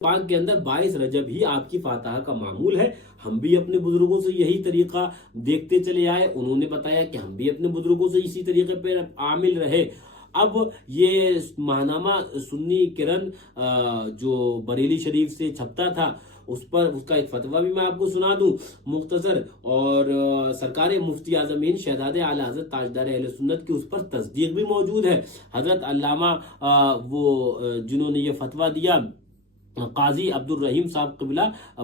پاک کے اندر 22 رجب ہی آپ کی فاتحہ کا معمول ہے. ہم بھی اپنے بزرگوں سے یہی طریقہ دیکھتے چلے آئے, انہوں نے بتایا کہ ہم بھی اپنے بزرگوں سے اسی طریقے پہ عامل رہے. اب یہ ماہنامہ سنی کرن جو بریلی شریف سے چھپتا تھا, اس کا ایک فتویٰ بھی میں آپ کو سنا دوں مختصر, اور سرکار مفتی اعظم ہند شہزاد اعلی حضرت تاجدار اہل سنت کی اس پر تصدیق بھی موجود ہے. حضرت علامہ وہ جنہوں نے یہ فتویٰ دیا, قاضی عبد الرحیم صاحب قبلہ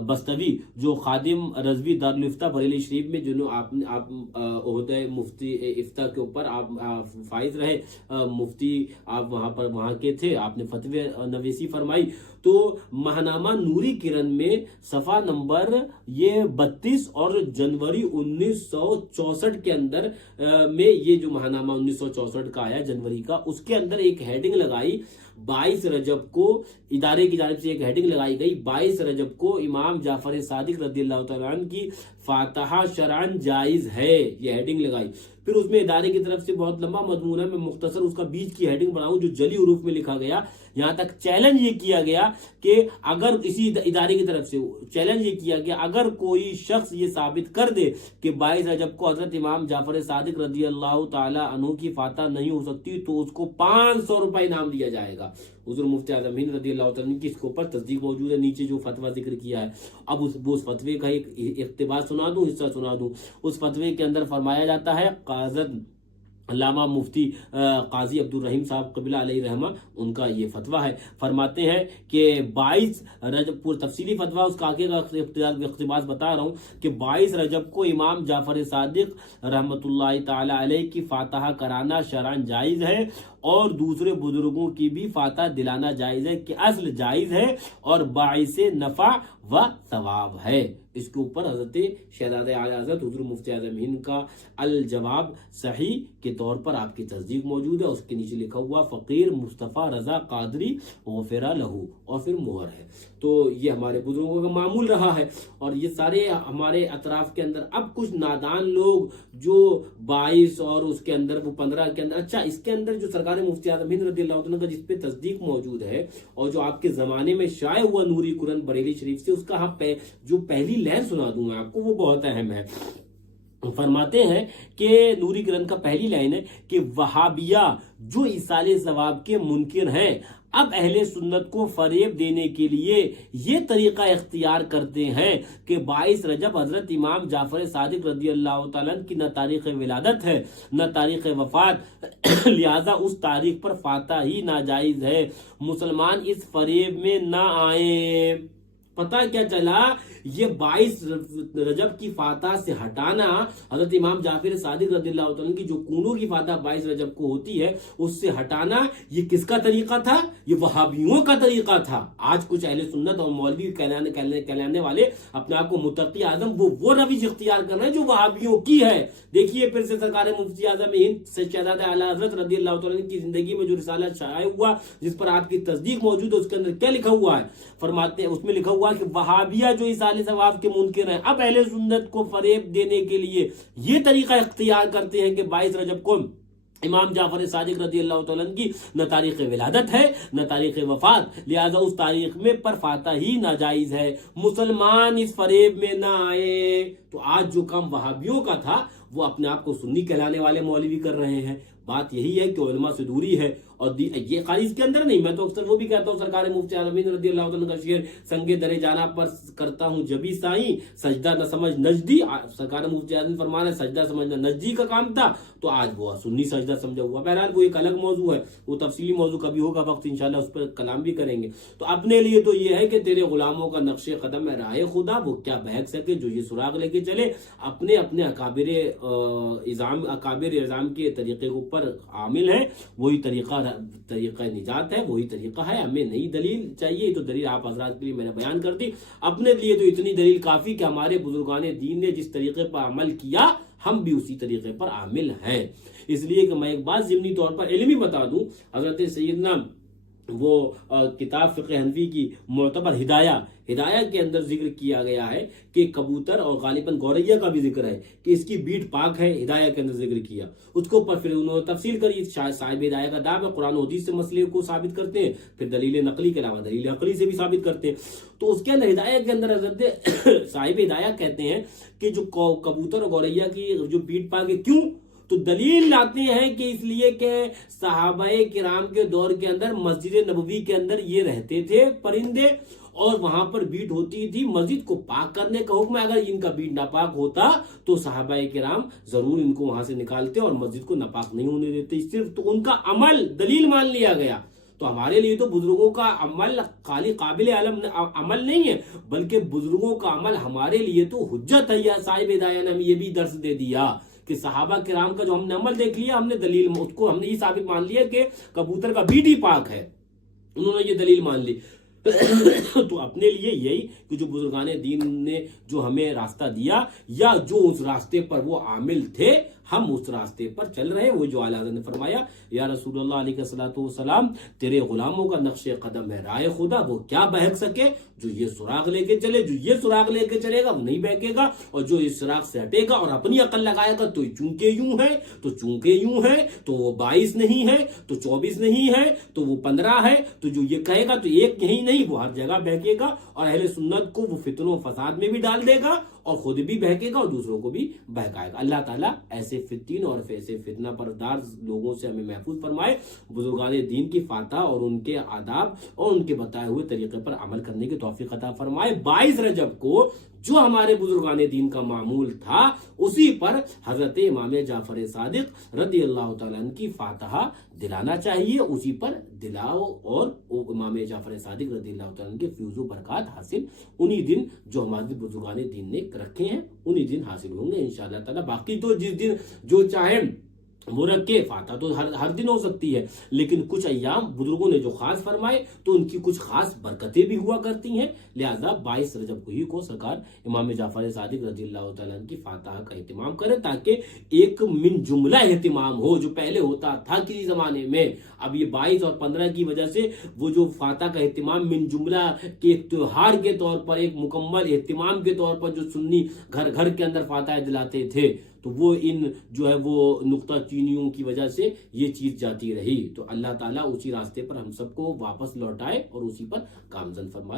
بستوی, جو خادم رضوی دارالفتہ بریلی شریف میں جنہوں آپ عہدہ مفتی افتاء کے اوپر آپ فائز رہے, مفتی آپ وہاں کے تھے, آپ نے فتوی نویسی فرمائی. تو ماہنامہ نوری کرن میں صفحہ نمبر یہ 32 اور جنوری 1964 کے اندر میں یہ جو ماہنامہ 1964 کا آیا جنوری کا, اس کے اندر ایک ہیڈنگ لگائی 22 رجب کو, ادارے کی جانب سے ایک ہیڈنگ لگائی گئی 22 رجب کو امام جعفر صادق رضی اللہ تعالیٰ عنہ کی فاتحہ شرعاً جائز ہے, یہ ہیڈنگ لگائی. پھر اس میں ادارے کی طرف سے بہت لمبا مضمون ہے, میں مختصر اس کا بیچ کی ہیڈنگ بناؤں جو جلی حروف میں لکھا گیا. یہاں تک چیلنج یہ کیا گیا کہ اگر اسی ادارے کی طرف سے چیلنج یہ کیا گیا, اگر کوئی شخص یہ ثابت کر دے کہ 22 رجب کو حضرت امام جعفر صادق رضی اللہ تعالی عنہ کی فاتحہ نہیں ہو سکتی تو اس کو 500 روپے انعام دیا جائے گا. حضور مفتی اعظم ہند رضی اللہ تعالیٰ عنہ کی اس کے اوپر تصدیق موجود ہے, نیچے جو فتویٰ ذکر کیا ہے. اب اس فتوے کا ایک اقتباس سنا دوں, حصہ سنا دوں. اس فتوے کے اندر فرمایا جاتا ہے, حضرت علامہ مفتی قاضی عبد الرحیم صاحب قبلہ علیہ رحمہ, ان کا یہ فتویٰ ہے. فرماتے ہیں کہ 22 رجب, پور تفصیلی فتویٰ اس کا آگے کا اقتباس بتا رہا ہوں, کہ 22 رجب کو امام جعفر صادق رحمۃ اللہ تعالی علیہ کی فاتحہ کرانا شرعاً جائز ہے, اور دوسرے بزرگوں کی بھی فاتحہ دلانا جائز ہے, کہ اصل جائز ہے اور باعث نفع و ثواب ہے. اس کے اوپر حضرت شہزادہ اعلی حضرت حضور مفتی اعظم ہند کا الجواب صحیح کے طور پر آپ کی تصدیق موجود ہے. اس کے نیچے لکھا ہوا فقیر مصطفیٰ رضا قادری غفر لہو, اور پھر مہر ہے. تو یہ ہمارے بزرگوں کا معمول رہا ہے, اور یہ سارے ہمارے اطراف کے اندر اب کچھ نادان لوگ جو 22 اور اس کے اندر وہ 15 کے اندر, اچھا اس کے اندر جو سرکار مفتی اعظم ہند رضی اللہ عنہ کا جس پہ تصدیق موجود ہے, اور جو آپ کے زمانے میں شائع ہوا نوری قرآن بریلی شریف سے, اس کا جو پہلی لہر سنا دوں میں آپ کو, وہ بہت اہم ہے. فرماتے ہیں کہ نوری کرن کا پہلی لائن ہے کہ وہابیہ جو ایصال ثواب کے منکر ہیں, اب اہل سنت کو فریب دینے کے لیے یہ طریقہ اختیار کرتے ہیں کہ 22 رجب حضرت امام جعفر صادق رضی اللہ تعالیٰ کی نہ تاریخ ولادت ہے نہ تاریخ وفات, لہذا اس تاریخ پر فاتحہ ہی ناجائز ہے. مسلمان اس فریب میں نہ آئیں. پتہ کیا چلا, یہ 22 رجب کی فاتحہ سے ہٹانا, حضرت امام جعفر صادق رضی اللہ عنہ کی جو کونوں کی فاتحہ 22 رجب کو ہوتی ہے اس سے ہٹانا, یہ کس کا طریقہ تھا؟ یہ وہابیوں کا طریقہ تھا. آج کچھ اہل سنت اور مولوی کہلانے والے اپنے آپ کو متقی اعظم وہ روش اختیار کر رہے ہیں جو وہابیوں کی ہے. دیکھیے پھر سے سرکار مفتی اعظم ہند سے شہزادہ اعلی حضرت رضی اللہ تعالیٰ کی زندگی میں جو رسالہ شائع ہوا, جس پر آپ کی تصدیق موجود ہے, اس کے اندر کیا لکھا ہوا ہے؟ فرماتے ہیں اس میں لکھا ہوا ہے کہ وہابیہ جو ایصال ثواب کے منکر ہیں, اب اہل سنت کو فریب دینے کے لیے یہ طریقہ اختیار کرتے ہیں کہ 22 رجب کو امام جعفر صادق رضی اللہ تعالیٰ کی نہ تاریخ ولادت ہے نہ تاریخ وفات, لہذا اس تاریخ میں پر فاتحہ ہی ناجائز ہے. مسلمان اس فریب میں نہ آئے. تو آج جو کام وہابیوں کا تھا وہ اپنے آپ کو سنی کہلانے والے مولوی کر رہے ہیں. بات یہی ہے کہ علماء سے دوری ہے, اور یہ خالی اس کے اندر نہیں, میں تو اکثر وہ بھی کہتا ہوں سرکار مفتی اعظم ہند رضی اللہ عنہ کا شعر, سنگ درے جانا پر کرتا ہوں جبھی سائیں سجدہ نہ سمجھ نجدی. سرکار مفتی اعظم فرمانا سجدہ سمجھنا نجدی کا کام تھا, تو آج وہ سنی سجدہ سمجھا ہوا. بہرحال وہ ایک الگ موضوع ہے, وہ تفصیلی موضوع کبھی ہوگا وقت انشاءاللہ اس پر کلام بھی کریں گے. تو اپنے لیے تو یہ ہے کہ تیرے غلاموں کا نقش قدم ہے راہ خدا, وہ کیا بہک سکے جو یہ سراغ لے کے چلے. اپنے اکابر اعظام کے طریقے کے اوپر عامل ہے, وہی طریقہ نجات ہے, وہی طریقہ ہے. ہمیں نئی دلیل چاہیے, تو دلیل آپ حضرات کے لیے میں نے بیان کر دی. اپنے لیے تو اتنی دلیل کافی کہ ہمارے بزرگان دین نے جس طریقے پر عمل کیا ہم بھی اسی طریقے پر عامل ہیں. اس لیے کہ میں ایک بات ضمنی طور پر علمی بتا دوں, حضرت سیدنا وہ کتاب فقہ حنفی کی معتبر ہدایہ کے اندر ذکر کیا گیا ہے کہ کبوتر اور غالباً گوریا کا بھی ذکر ہے کہ اس کی بیٹ پاک ہے، ہدایہ کے اندر ذکر کیا، اس کو اوپر پھر انہوں نے تفصیل کری، صاحب ہدایہ کا دعویٰ قرآن و حدیث سے مسئلے کو ثابت کرتے ہیں، پھر دلیل نقلی کے علاوہ دلیل عقلی سے بھی ثابت کرتے ہیں۔ تو اس کے اندر ہدایہ کے اندر حضرت صاحب ہدایہ کہتے ہیں کہ جو کبوتر اور گوریا کی جو بیٹ پاک ہے، کیوں؟ تو دلیل لاتے ہیں کہ اس لیے کہ صحابہ کرام کے دور کے اندر مسجد نبوی کے اندر یہ رہتے تھے پرندے، اور وہاں پر بیٹ ہوتی تھی، مسجد کو پاک کرنے کا حکم ہے، اگر ان کا بیٹ ناپاک ہوتا تو صحابہ کرام ضرور ان کو وہاں سے نکالتے اور مسجد کو ناپاک نہیں ہونے دیتے، صرف تو ان کا عمل دلیل مان لیا گیا۔ تو ہمارے لیے تو بزرگوں کا عمل خالی قابل عمل نہیں ہے، بلکہ بزرگوں کا عمل ہمارے لیے تو حجت ہے۔ یا صاحب ہدایہ نے ہمیں یہ بھی درس دے دیا کہ صحابہ کرام کا جو ہم نے عمل دیکھ لیا، ہم نے دلیل اس کو ہم نے یہ ثابت مان لیا کہ کبوتر کا بیٹ ہی پاک ہے، انہوں نے یہ دلیل مان لی۔ تو اپنے لیے یہی کہ جو بزرگان دین نے جو ہمیں راستہ دیا، یا جو اس راستے پر وہ عامل تھے، ہم اس راستے پر چل رہے ہیں۔ وہ جو اعلیٰ حضرت نے فرمایا، یا رسول اللہ علیہ الصلوۃ والسلام، تیرے غلاموں کا نقش قدم ہے رائے خدا، وہ کیا بہک سکے؟ جو یہ سراغ لے کے چلے، جو یہ سراغ لے کے چلے گا وہ نہیں بہکے گا، اور جو اس سراغ سے ہٹے گا اور اپنی عقل لگائے گا تو چونکہ یوں ہے تو چونکہ یوں ہے تو وہ 22 نہیں ہے تو 24 نہیں ہے تو وہ 15 ہے، تو جو یہ کہے گا تو ایک یہی نہیں، وہ ہر جگہ بہکے گا، اور اہل سنت کو وہ فتنوں و فساد میں بھی ڈال دے گا، اور خود بھی بہکے گا اور دوسروں کو بھی بہکائے گا۔ اللہ تعالیٰ ایسے فتین اور ایسے فتنہ پردار لوگوں سے ہمیں محفوظ فرمائے، بزرگان دین کی فاتح اور ان کے آداب اور ان کے بتائے ہوئے طریقے پر عمل کرنے کی توفیق عطا فرمائے۔ 22 رجب کو جو ہمارے بزرگان دین کا معمول تھا، اسی پر حضرت امام جعفر صادق رضی اللہ تعالیٰ عنہ کی فاتحہ دلانا چاہیے، اسی پر دلاؤ، اور امام جعفر صادق رضی اللہ تعالیٰ عنہ کے فیض و برکات حاصل انہی دن جو ہمارے بزرگان دین نے رکھے ہیں انہی دن حاصل ہوں گے انشاءاللہ تعالیٰ۔ باقی تو جس دن جو چاہیں وہ رکھے، فاتحہ تو ہر دن ہو سکتی ہے، لیکن کچھ ایام بزرگوں نے جو خاص فرمائے تو ان کی کچھ خاص برکتیں بھی ہوا کرتی ہیں، لہذا 22 رجب کو ہی کو سرکار امام جعفر صادق رضی اللہ تعالیٰ عنہ کی فاتحہ کا اہتمام کرے، تاکہ ایک من جملہ اہتمام ہو جو پہلے ہوتا تھا کسی زمانے میں۔ اب یہ 22 اور 15 کی وجہ سے وہ جو فاتحہ کا اہتمام من جملہ کے ایک تہوار کے طور پر، ایک مکمل اہتمام کے طور پر جو سنی گھر گھر کے اندر فاتحہ دلاتے تھے، تو وہ ان جو ہے وہ نقطہ چینیوں کی وجہ سے یہ چیز جاتی رہی۔ تو اللہ تعالیٰ اسی راستے پر ہم سب کو واپس لوٹائے اور اسی پر گامزن فرمائے۔